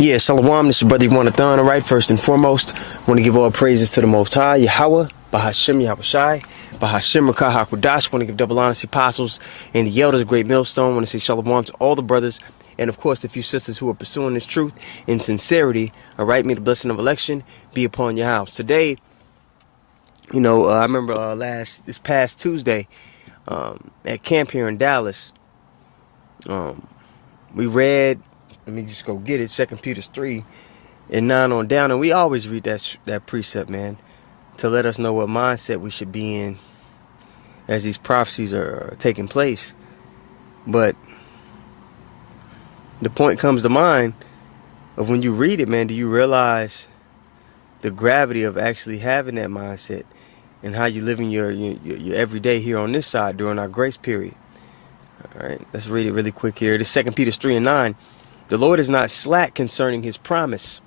Yeah, Shalom, this is Brother Ywanathan. All right, first and foremost, I want to give all praises to the Most High, Yahweh, Bahashem Yahushai, Bahashem Rakah HaKodash. I want to give double honor to apostles and the elders of Great Millstone. I want to say Shalom to all the brothers and, of course, the few sisters who are pursuing this truth in sincerity. All right, may the blessing of election be upon your house. Today, I remember this past Tuesday at camp here in Dallas, we read, let me just go get it, 2 Peter 3 and 9 on down. And we always read that precept, man, to let us know what mindset we should be in as these prophecies are taking place. But the point comes to mind of when you read it, man, do you realize the gravity of actually having that mindset and how you live in your everyday here on this side during our grace period? All right, let's read it really quick here. This 2 Peter 3 and 9. The Lord is not slack concerning his promise,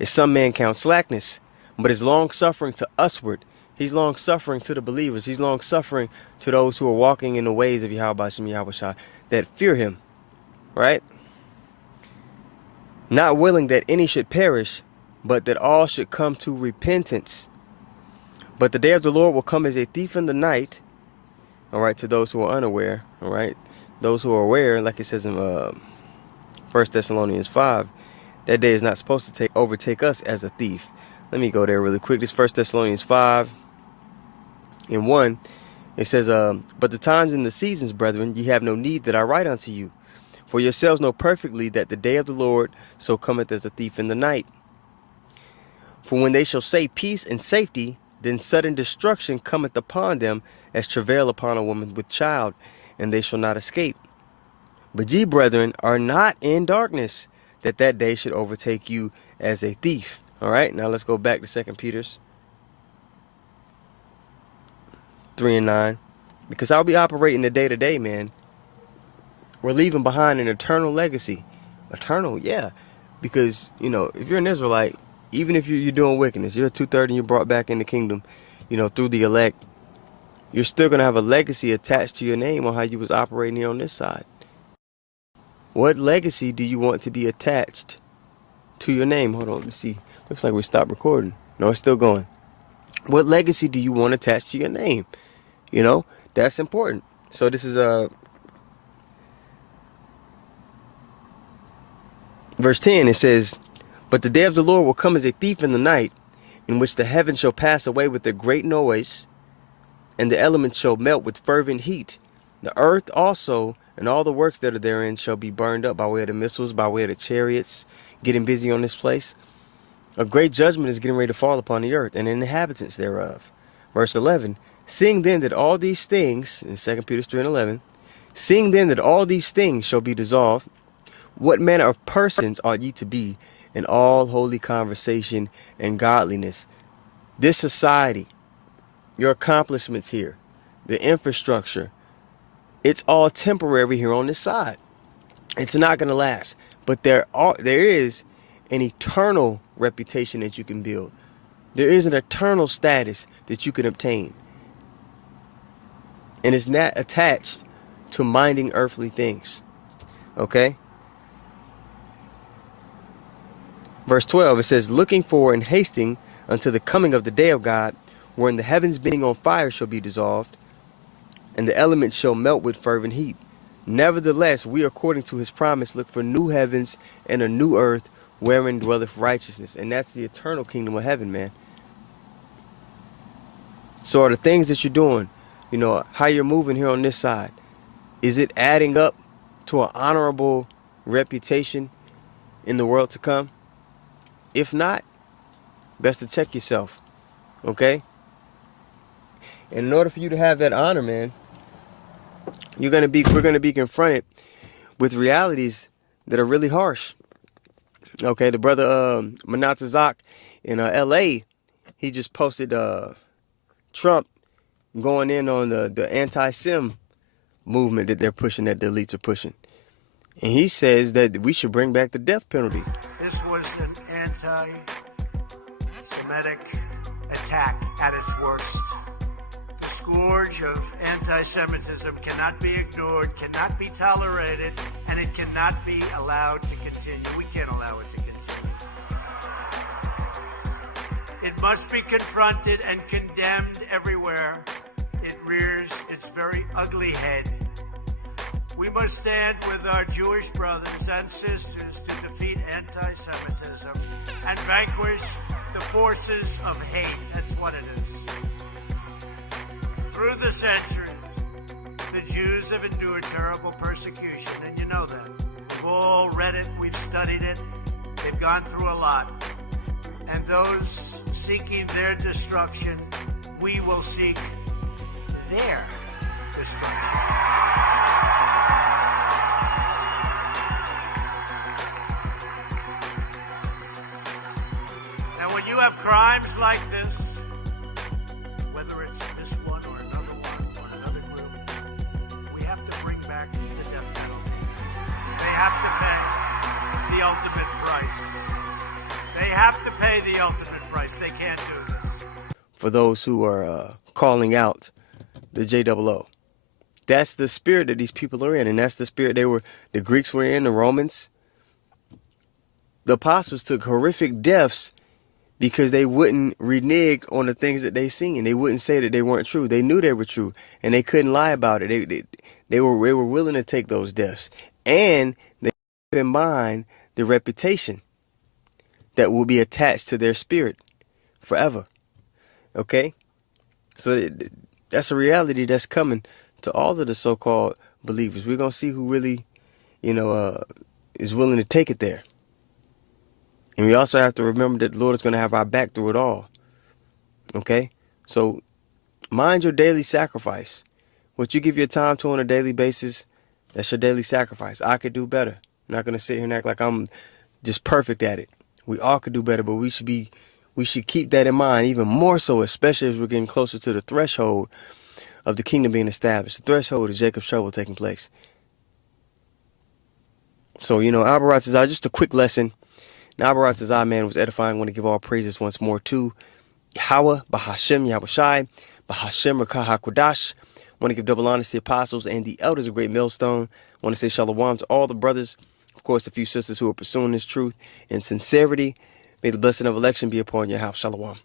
as some man count slackness, but is long-suffering to usward. He's long-suffering to the believers. He's long-suffering to those who are walking in the ways of Yahweh Shem Yahushua, that fear him, right? Not willing that any should perish, but that all should come to repentance. But the day of the Lord will come as a thief in the night, all right, to those who are unaware, all right? Those who are aware, like it says in 1 Thessalonians 5, that day is not supposed to overtake us as a thief. Let me go there really quick. This 1 Thessalonians 5 and 1. It says, but the times and the seasons, brethren, ye have no need that I write unto you. For yourselves know perfectly that the day of the Lord so cometh as a thief in the night. For when they shall say peace and safety, then sudden destruction cometh upon them as travail upon a woman with child, and they shall not escape. But ye, brethren, are not in darkness, that day should overtake you as a thief. All right, now let's go back to 2 Peter's 3 and 9. Because I'll be operating the day-to-day, man. We're leaving behind an eternal legacy. Eternal, yeah. Because, if you're an Israelite, even if you're doing wickedness, you're a 2/3 and you're brought back in the kingdom, through the elect, you're still going to have a legacy attached to your name on how you was operating here on this side. What legacy do you want to be attached to your name? Hold on, let me see. Looks like we stopped recording. No, it's still going. What legacy do you want attached to your name? That's important. So this is verse 10. It says, but the day of the Lord will come as a thief in the night, in which the heavens shall pass away with a great noise, and the elements shall melt with fervent heat. The earth also and all the works that are therein shall be burned up by way of the missiles, by way of the chariots, getting busy on this place. A great judgment is getting ready to fall upon the earth and the inhabitants thereof. Verse 11, seeing then that all these things, in 2 Peter 3 and 11, seeing then that all these things shall be dissolved, what manner of persons ought ye to be in all holy conversation and godliness? This society, your accomplishments here, the infrastructure, it's all temporary here on this side. It's not going to last. But there is an eternal reputation that you can build. There is an eternal status that you can obtain. And it's not attached to minding earthly things. Okay? Verse 12, it says, looking for and hasting unto the coming of the day of God, wherein the heavens being on fire shall be dissolved, and the elements shall melt with fervent heat. Nevertheless, we, according to his promise, look for new heavens and a new earth, wherein dwelleth righteousness. And that's the eternal kingdom of heaven, man. So are the things that you're doing, how you're moving here on this side, is it adding up to an honorable reputation in the world to come? If not, best to check yourself, okay? And in order for you to have that honor, man, we're gonna be confronted with realities that are really harsh. Okay, the brother Manatazak in LA, he just posted Trump going in on the anti-Sim movement that they're pushing, that the elites are pushing. And he says that we should bring back the death penalty. This was an anti-Semitic attack at its worst. The scourge of anti-Semitism cannot be ignored, cannot be tolerated, and it cannot be allowed to continue. We can't allow it to continue. It must be confronted and condemned everywhere it rears its very ugly head. We must stand with our Jewish brothers and sisters to defeat anti-Semitism and vanquish the forces of hate. That's what it is. Through the centuries, the Jews have endured terrible persecution, and you know that. We've all read it, we've studied it, they've gone through a lot. And those seeking their destruction, we will seek their destruction. And when you have crimes like this, whether it's this one or another group, we have to bring back the death penalty. They have to pay the ultimate price. They have to pay the ultimate price. They can't do this. For those who are calling out the JOO. That's the spirit that these people are in, and that's the spirit the Greeks were in, the Romans. The apostles took horrific deaths because they wouldn't renege on the things that they seen. They wouldn't say that they weren't true. They knew they were true, and they couldn't lie about it. They were willing to take those deaths, and they kept in mind the reputation that will be attached to their spirit forever. Okay, so that's a reality that's coming to all of the so-called believers. We're gonna see who really, is willing to take it there. And we also have to remember that the Lord is going to have our back through it all. Okay? So, mind your daily sacrifice. What you give your time to on a daily basis, that's your daily sacrifice. I could do better. I'm not going to sit here and act like I'm just perfect at it. We all could do better, but we should keep that in mind even more so, especially as we're getting closer to the threshold of the kingdom being established. The threshold of Jacob's trouble taking place. So, Albarat Azai, just a quick lesson. Now, Albarat Azai, man, was edifying. I want to give all praises once more to Yahweh, Bahashem, Yahushai, Bahashem, Rakah HaKodash. I want to give double honors to the apostles and the elders of Great Millstone. I want to say shalom to all the brothers, of course, a few sisters who are pursuing this truth in sincerity. May the blessing of election be upon your house. Shalom.